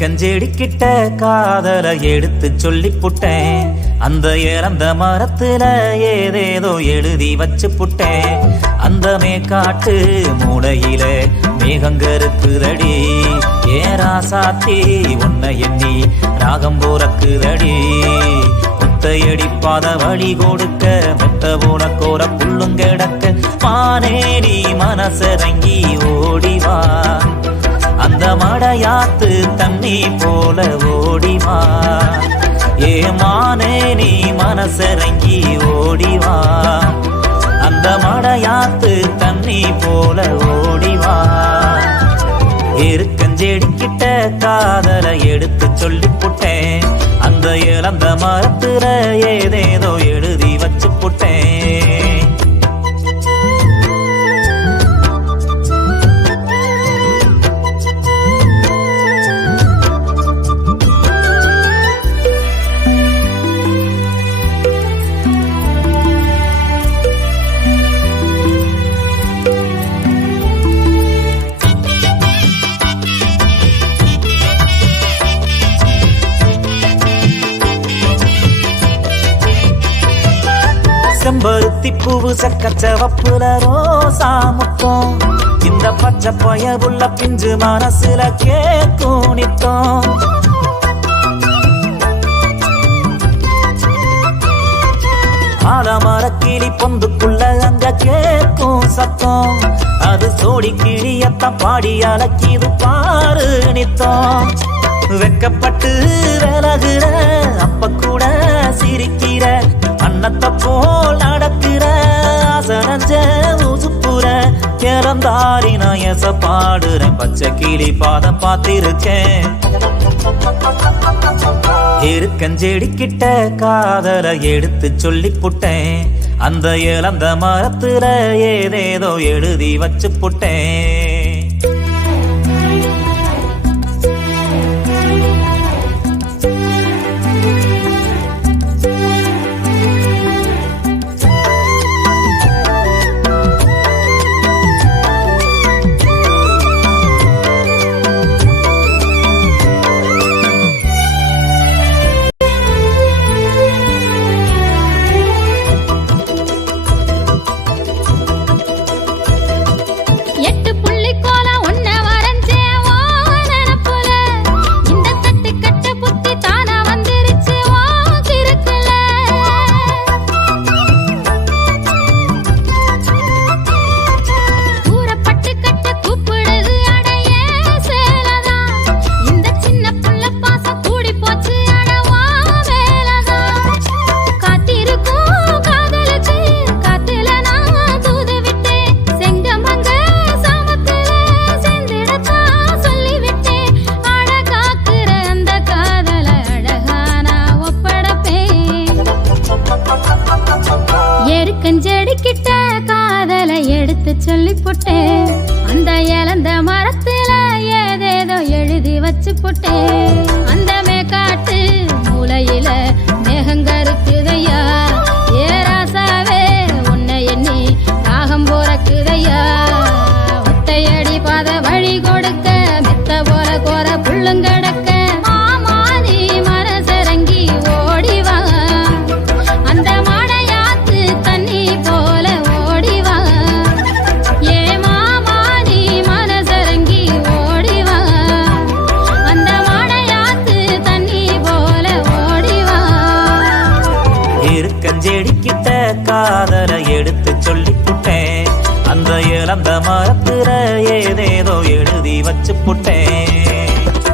கஞ்செடிக்கிட்ட காதலை எடுத்து சொல்லி புட்டேன். அந்த இறந்த மரத்துல ஏதேதோ எழுதி வச்சு புட்டேன். அந்த மேக்காட்டு மூடையில மேகங்கருக்குதடி, ஏராசாத்தி உன்னை எண்ணி ராகம் போறக்குதடி. முத்தையடிப்பாத வழி கொடுக்க மெத்த போன கோர புல்லும் கிடக்க மானேடி மனசரங்கி ஓடிவா. அந்த மடையாத்து தண்ணி போல ஓடிவா. ஏ மானே நீ மனசரங்கி ஓடிவா. அந்த மடையாத்து தண்ணி போல ஓடிவா. இருக்கஞ்செடிக்கிட்ட காதலை எடுத்து சொல்லி புட்டேன். அந்த இழந்த மரத்துல ஏதேதோ எழுதி வச்சு புட்டேன். செம்பருத்தி பூவு சக்கச்சவப்புல ரோசா முத்தம். இந்த பச்சை பயவுள்ள பிஞ்சு மனசுல கேக்கும் நித்தம். ஆலமரக்கிளி பொந்துக்குள்ள அங்க கேக்கும் சத்தம். அது சோடி கிளியத்தான் பாடி அலக்கிது பாரு நித்தம். வெக்கப்பட்டு விலகுற அப்ப கூட சிரிக்கிற, அன்னத்தை போல் நடக்கிற அசனஞ்ச உசுப்புற. இறந்தாரி நயச பாடுறேன், பச்சை கிளி பாதம் பார்த்திருக்கேன். இருக்கஞ்செடிக்கிட்ட காதலை எடுத்து சொல்லி புட்டேன். அந்த இழந்த மரத்துல ஏதேதோ எழுதி வச்சு புட்டேன். கஞ்செடிக்கிட்ட காதலை எடுத்து சொல்லி புட்டேன். அந்த இழந்த மரத்துல ஏதேதோ எழுதி வச்சு புட்டேன். அந்த மேக்காட்டு மூலையில மேகங்கருக்குதையா, ஏராசாவே உன்னை எண்ணி ராகம் போறக்குதையா. ஒத்தையடி பாத வழி கொடுக்க மெத்த போல கோர புள்ளுங்கடக்க மாமாதி மனசரங்கி ஓடிவா. அந்த மடையாத்து தண்ணி போல ஓடிவா. ஏ மாமாதி மனசரங்கி ஓடிவா. அந்த மடையாத்து மரத்துல ஏதேதோ எழுதி வச்சு புட்டேன்